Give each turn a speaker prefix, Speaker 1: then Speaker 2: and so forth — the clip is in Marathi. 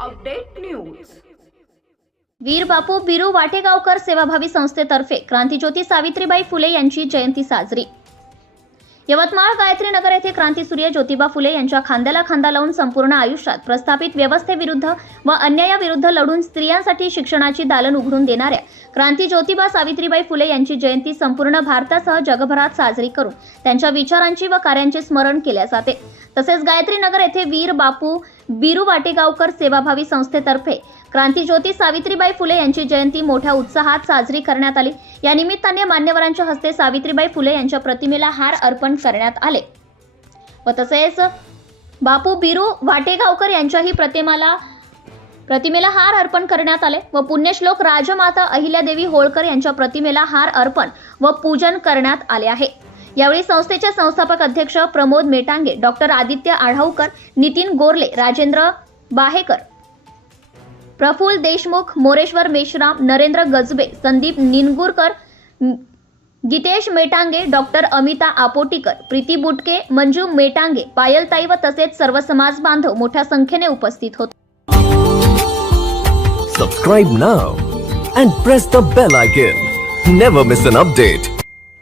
Speaker 1: Update news.
Speaker 2: वीर बापू बिरू वाटेगावकर सेवाभावी संस्थेतर्फे क्रांतीज्योती सावित्रीबाई फुले यांची जयंती साजरी. यवतमाळ गायत्री नगर येथे क्रांतीसूर्य ज्योतिबा फुले यांच्या खांद्याला खांदा लावून संपूर्ण आयुष्यात प्रस्थापित व्यवस्थेविरुद्ध व अन्यायाविरुद्ध लढून स्त्रियांसाठी शिक्षणाची दालन उघडून देणाऱ्या क्रांती ज्योतिबा सावित्रीबाई फुले यांची जयंती संपूर्ण भारतासह जगभरात साजरी करून त्यांच्या विचारांची व कार्यांचे स्मरण केले जाते. तसेच गायत्री नगर येथे वीर बापू बिरू वाटेगावकर सेवाभावी संस्थेतर्फे क्रांतीज्योती सावित्रीबाई फुले यांची जयंती मोठ्या उत्साहात साजरी करण्यात आली. या निमित्ताने मान्यवरांच्या हस्ते सावित्रीबाई फुले यांच्या प्रतिमेला हार अर्पण करण्यात आले. व तसेच बापू बिरू वाटेगावकर यांच्याही प्रतिमाला प्रतिमेला हार अर्पण करण्यात आले व पुण्यश्लोक राजमाता अहिल्यादेवी होळकर यांच्या प्रतिमेला हार अर्पण व पूजन करण्यात आले आहे. यावेळी संस्थेचे संस्थापक अध्यक्ष प्रमोद मेटांगे डॉक्टर आदित्य आढावकर नितीन गोरले राजेंद्र बाहेकर प्रफुल्ल देशमुख मोरेश्वर मेश्राम नरेंद्र गजबे संदीप निनगुरकर गीतेश मेटांगे डॉक्टर अमिता आपोटीकर प्रीती बुटके मंजू मेटांगे पायलताई व तसेच सर्व समाज बांधव मोठ्या संख्येने उपस्थित होते
Speaker 3: subscribe now and press the bell icon never miss an update